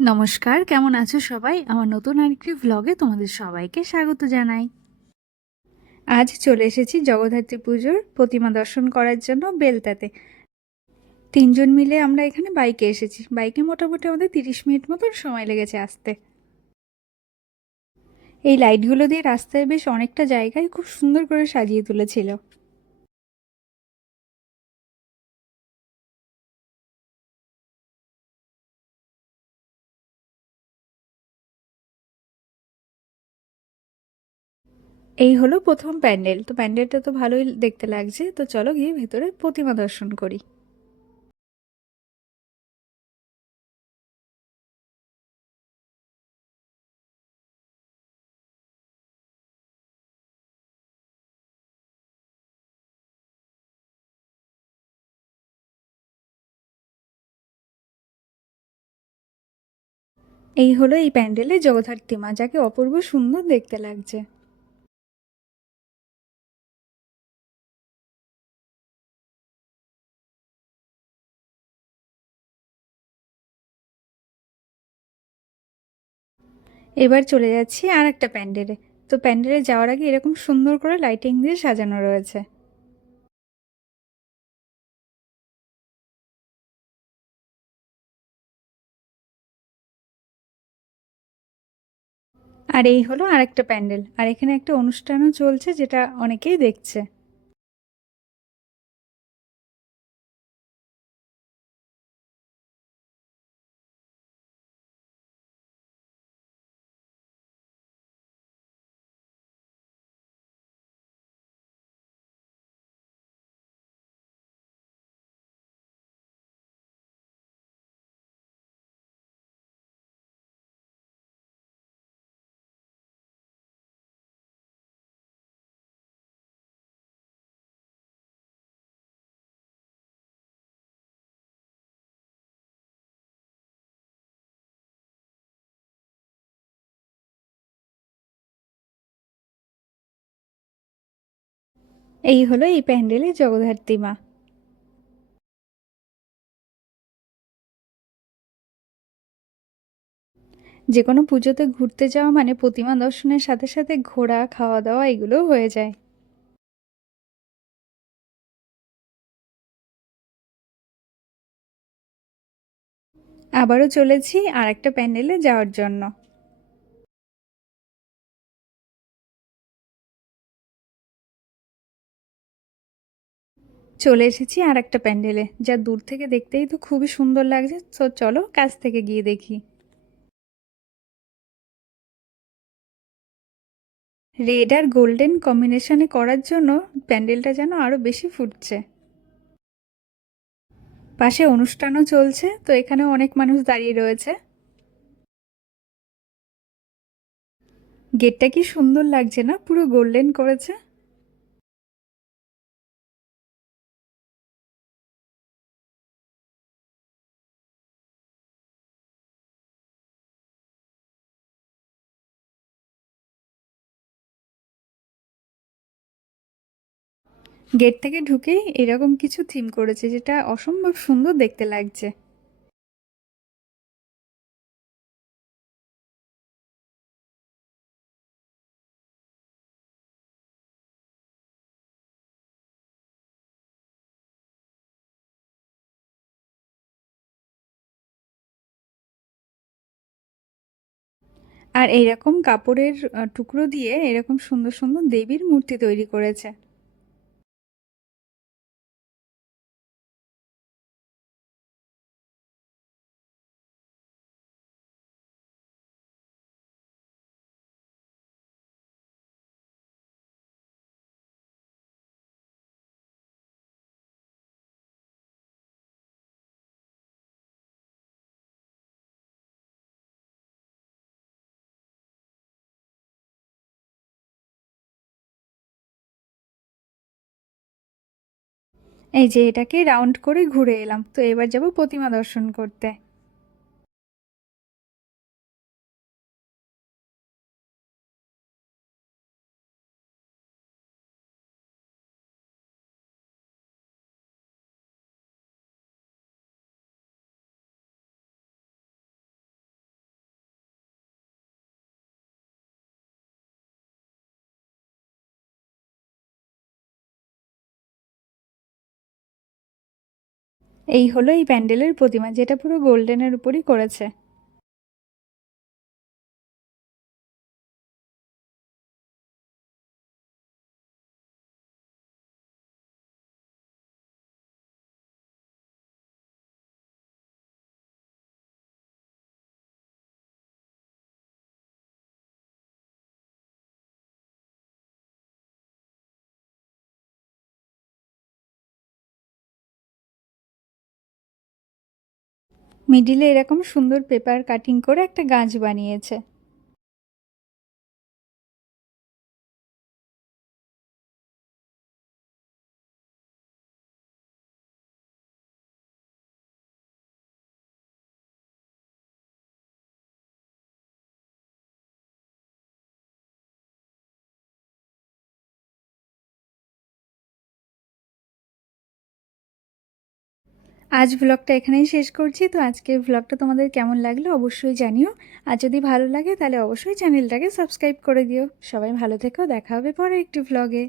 নমস্কার, কেমন আছো সবাই? আমার নতুন আরেকটি ভ্লগে তোমাদের সবাইকে স্বাগত জানাই। আজ চলে এসেছি জগদ্ধাত্রী পুজোর প্রতিমা দর্শন করার জন্য বেলতাতে। তিনজন মিলে আমরা এখানে বাইকে এসেছি। বাইকে মোটামুটি আমাদের তিরিশ মিনিট মতন সময় লেগেছে আসতে। এই লাইটগুলো দিয়ে রাস্তায় বেশ অনেকটা জায়গায় খুব সুন্দর করে সাজিয়ে তুলেছিল। এই হলো প্রথম প্যান্ডেল। তো প্যান্ডেলটা তো ভালোই দেখতে লাগছে। তো চলো গিয়ে ভেতরে প্রতিমা দর্শন করি। এই হলো এই প্যান্ডেলে জগদ্ধাত্রী মা, যাকে অপূর্ব সুন্দর দেখতে লাগছে। এবার চলে যাচ্ছি আর একটা প্যান্ডেলে। তো প্যান্ডেলে যাওয়ার আগে এরকম সুন্দর করে লাইটিং দিয়ে সাজানো রয়েছে। আর এই হলো আর একটা প্যান্ডেল। আর এখানে একটা অনুষ্ঠানও চলছে যেটা অনেকেই দেখছে। এই হলো এই প্যান্ডেলে জগদ্ধাত্রী মা। যে কোনো পুজোতে ঘুরতে যাওয়া মানে প্রতিমা দর্শনের সাথে সাথে ঘোরা, খাওয়া দাওয়া এগুলোও হয়ে যায়। আবারও চলেছি আর একটা প্যান্ডেলে যাওয়ার জন্য। চলে এসেছি আর একটা প্যান্ডেলে, যা দূর থেকে দেখতেই তো খুবই সুন্দর লাগছে। তো চলো কাছ থেকে গিয়ে দেখি। রেড আর গোল্ডেন কম্বিনেশনে করার জন্য প্যান্ডেলটা যেন আরও বেশি ফুটছে। পাশে অনুষ্ঠানও চলছে, তো এখানে অনেক মানুষ দাঁড়িয়ে রয়েছে। গেটটা কি সুন্দর লাগছে না? পুরো গোল্ডেন করেছে। গেট থেকে ঢুকেই এরকম কিছু থিম করেছে যেটা অসম্ভব সুন্দর দেখতে লাগছে। আর এইরকম কাপড়ের টুকরো দিয়ে এরকম সুন্দর সুন্দর দেবীর মূর্তি তৈরি করেছে। এই যে এটাকে রাউন্ড করে ঘুরে এলাম। তো এবার যাব প্রতিমা দর্শন করতে। এই হলো এই প্যান্ডেলের প্রতিমা যেটা পুরো গোল্ডেনের উপরই করেছে। মিডিলে এরকম সুন্দর পেপার কাটিং করে একটা গাছ বানিয়েছে। আজ ব্লগটা এখানেই শেষ করছি। তো আজকের ব্লগটা তোমাদের কেমন লাগল অবশ্যই জানিও। আর যদি ভালো লাগে তাহলে অবশ্যই চ্যানেলটাকে সাবস্ক্রাইব করে দিও। সবাই ভালো থেকো, দেখা হবে পরে একটি ব্লগে